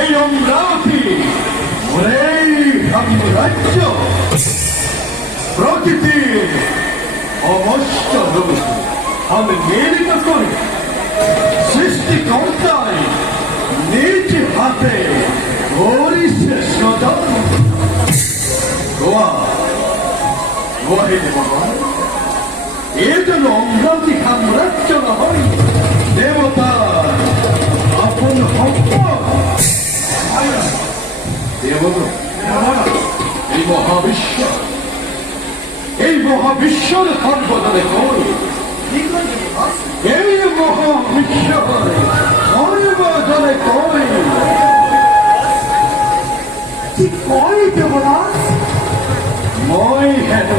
এই অমরাবতী ওরেই সাম্রাজ্য প্রকৃতির অবশ্য রূপ আমি মিলিত করি সৃষ্টিকর্তায় নিজ হাতে করিছে সদন গোয়া গোয়াহে দেবগণ এই জন্য অমরাবতী সাম্রাজ্য নহয় দেবতার আপন সম্পদ দেবগণ এই মহাবিশ্বর সর্বজনে কই এই মহাবিশ্বর সর্বজনে কই ঠিক কই দেবরাজ মই হেন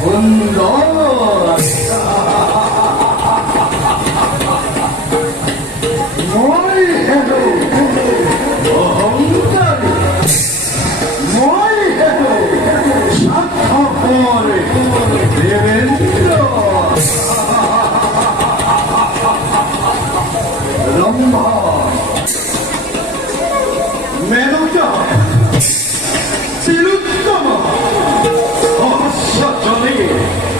সুন্দর মই হেন অহংকারী মই হেন স্বার্থপর দেবেন্দ্র রম্ভা মেনকা তিলোত্তম অহস্যজনে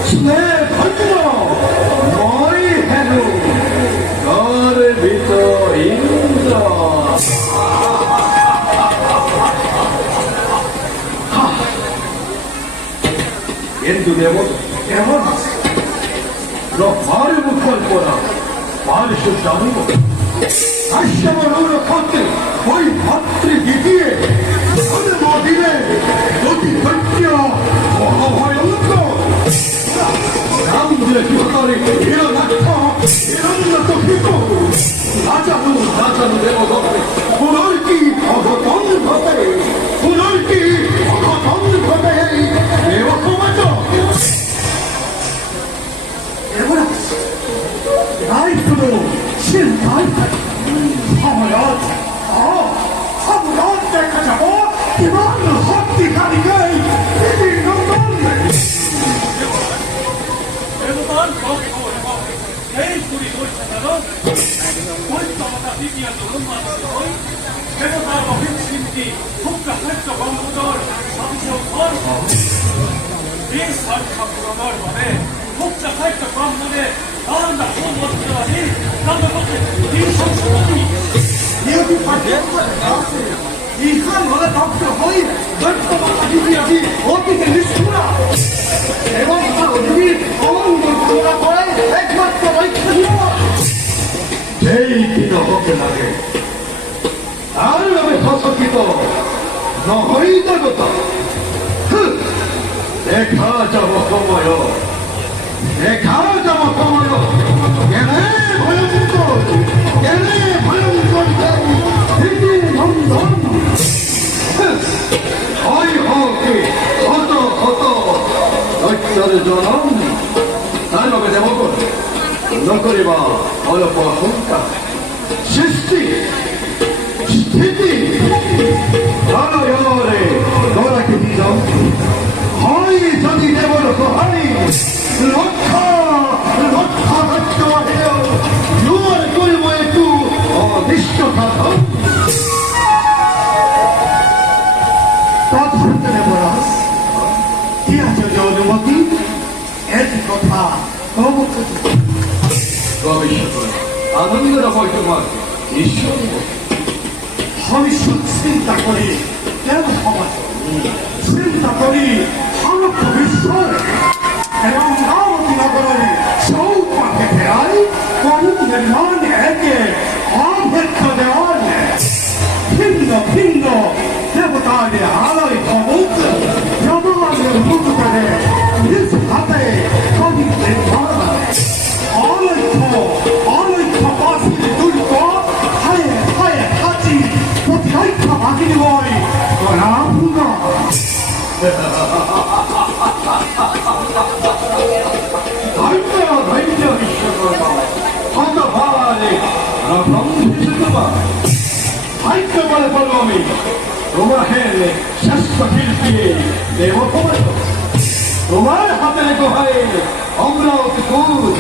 স্নেহধন্য মই হেন গর্বিত ইন্দ্র কিন্তু দেব কেমন আছে রফার মুখর করা পারিশ জানিব আশ্রমণ করতে ওই ভাতৃ দ্বিতীয় দিলে অতি ধৈর্য মহাভয়ঙ্কর রাম দিলে কি করে হিরণাক্ষ হিরণ্যত কৃত রাজানু রাজানু দেবদত্তে পুনর কি অঘটন ঘটে পুনর কি অঘটন ঘটে দেব সমাজ নাই কোনো চিন্তাই সম্রাট সম্রাট দেখা যাব কিমান শক্তিশালী গৈ নন্দন এই পুরী পরিচালক পরিচালনা দ্বিতীয় দেবতার অভিষিক্তি শুক্রাচার্য গঙ্গোদর সংসদ এই সংখ্যা পূরণের বাবে শুক্রাচার্য ব্রাহ্মণের নানা সম্বন্ধী তাদের মধ্যে এই সংস্কৃতি ইখান হলে দগ্ধ হই দৈত্যমাতা দিদি অতীতে নিষ্ঠুরা এবং তার অধীর অমঙ্গল কামনা করে একমাত্র বৈজ্ঞানিক যেই দিন হতে লাগে আর আমি সচকিত নহই দেবতা দেখা যাব সময় দেখা যাব সময় কেনে ভয়ঙ্কর কেনে ভয়ঙ্কর নন্দন হয় হকে হত হত দৈত্যর জনম তার লগে দেবগণ নকরিবা অল্প আশঙ্কা সৃষ্টি স্থিতি প্রলয়রে গড়াকে দিল হয় যদি দেবর সহায় লক্ষ লক্ষ লক্ষ হেয় জোর করিব একটু অনিষ্ট সাধন তৎসত্ত্বে দেবরাজ কি আছে যৌবতী এর কথা ভবিষ্যৎ আনন্দের বৈঠক ঈশ্বর ভবিষ্যৎ চিন্তা করি কেন সমাজ চিন্তা করি সমগ্র বিশ্বের এবং অমরাবতী নগরের চৌপাশে ফেরাই করুণ নির্মাণ একে অভেক্ষ দেওয়ার ভিন্ন ভিন্ন দেবতাদের আলোয় সমুদ্র জগতের মুখে নিজ হাতে পবিত্রের ধর্ম অলক্ষ্য অলক্ষ্য বাসীর দুর্গ হায়ে হায়ে হাঁচি প্রতিরক্ষা বাহিনী বই গণাভূত ধৈর্য ধৈর্য বিশ্বকর্মা কত ভাবে ভাগ্য বলে বলবো আমি তোমার হেলে শ্রেষ্ঠ শিল্পী দেব তোমার হাতে রেখো ভাই অমরাবতী কুদ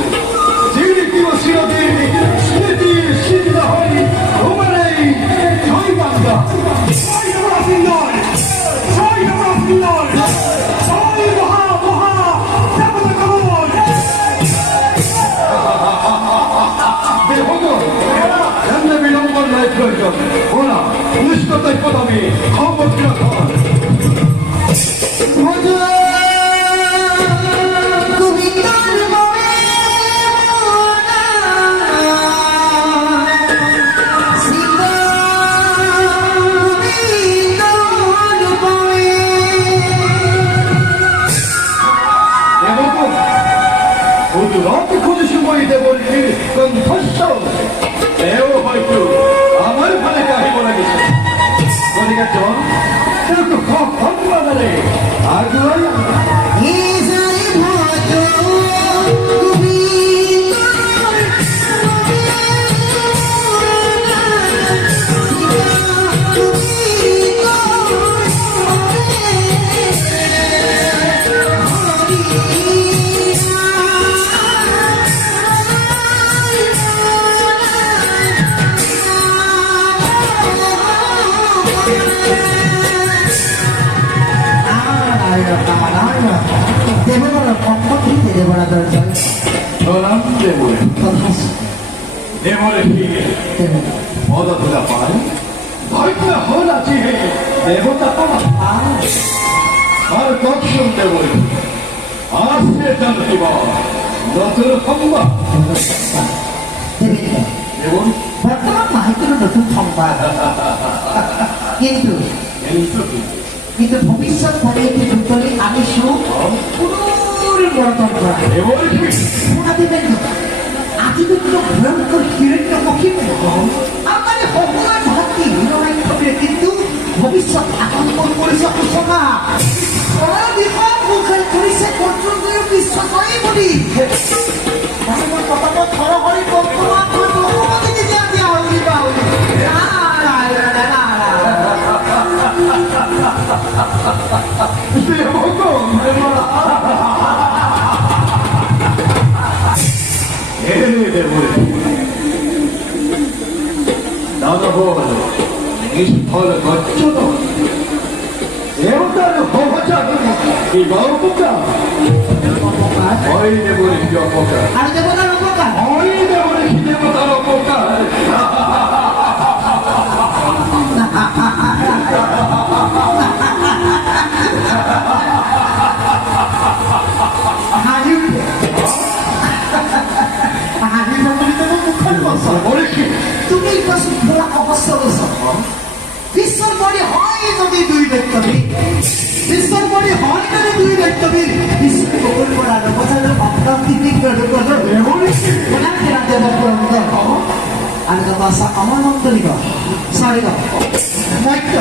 যিনি কি শিরদিন স্মৃতি সিদ্ধ হই প্রয়োজন ওরা নিষ্ঠতায় পদামি ক্ষমতা হন 어떻게 고주시고이 돼버리기 그건 터시죠 에어 화이트 아무리 바랄까 해보라겠어 우리가 좀 그렇게 건강하네 아주아야 이사의 화도 꿈이 দেবতার পক্ষ থেকে দেবতা দরজা 너랑 때문에 তথাস 내 머리 피게 얻어두다 봐요 너희가 허나지 내보다 떠나 나를 덕시면 내버리 아스에다는 이봐 너들은 한마 দেবেন্দ্র 내버리 বর্তমান মাহিতির নতুন সংবাদ কিন্তু কিন্তু ভবিষ্যৎ ভাবে একটি যুদ্ধলে আমি পুনর গণতন্ত্র 내버리 피게 শোনা দেবেন আজ কিন্তু ভয়ঙ্কর হিরণ্য মুখী আমার সকলের ভাতি হিরণাই হবে কিন্তু ভবিষ্যৎ আকম্পন করেছে কুসুমা দিশত মুখে কৰিছে কৰ্তৃত্বই বিশ্বাসই বুলি মই কথাটো থৰ কৰি বৰ্তমান মই তেতিয়া দিয়া উলিবা 나도 보고 이스퍼를 거쳐도 내보다는 허하지 않는 이 마음보다 어이 내버리 비워볼까 আর দেবতার উপকার 어이 내버리 기대보다 놓볼까 তুমি ইমান খোলা অৱস্থা বিশ্বৰ মৰি হয় যদি দুই ব্যক্তি বিশ্বৰ মৰি হয় যদি দুই ব্যক্তি বিশ্ব সকল পৰা বছৰৰ অপ্ৰাকৃতিক আৰু কথা আছে আমাৰ মন্তলিক চাৰিগ সত্য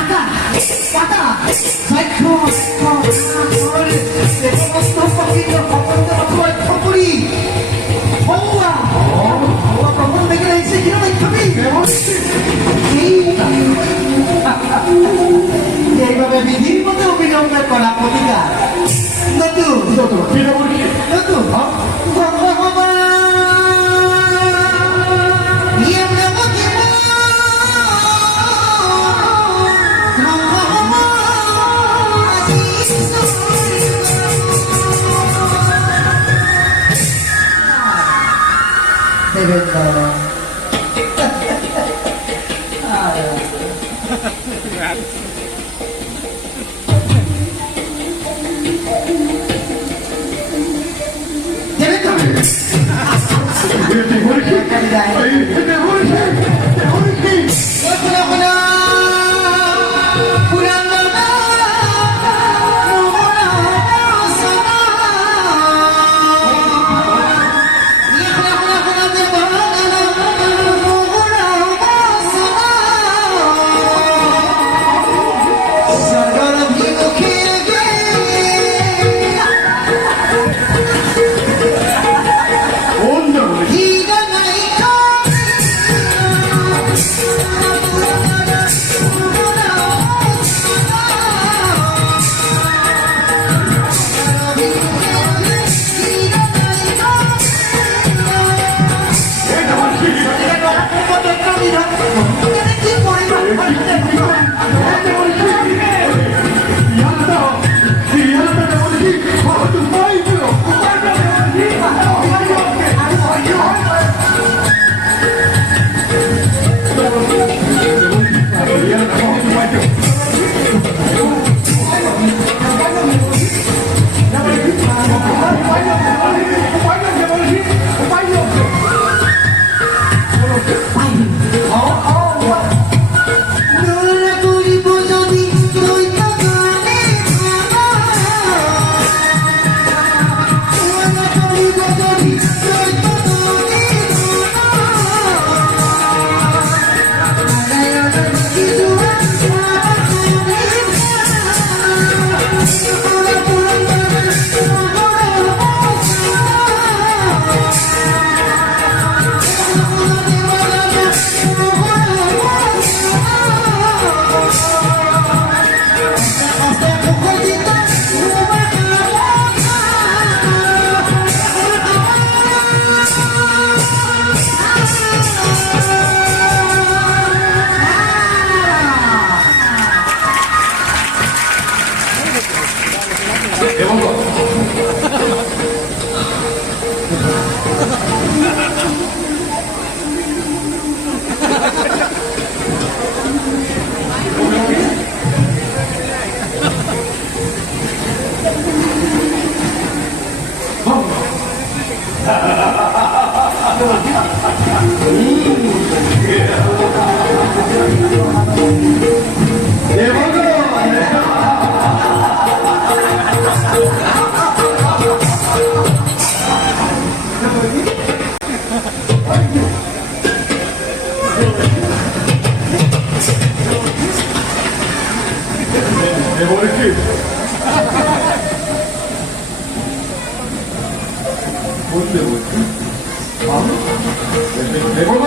আকা পাতা সাক্ষ্য সমস্ত প্ৰকৃতিৰ সকলোকে লক্ষ্য কৰি হওয়া প্রথম থেকে রয়েছে এইভাবে বিধির মধ্যে অভিনন্দন করা প্রতিকার নতুন নতুন দেবেন্দ্র 내 머리띠. 뭔데, 아? 내 골반.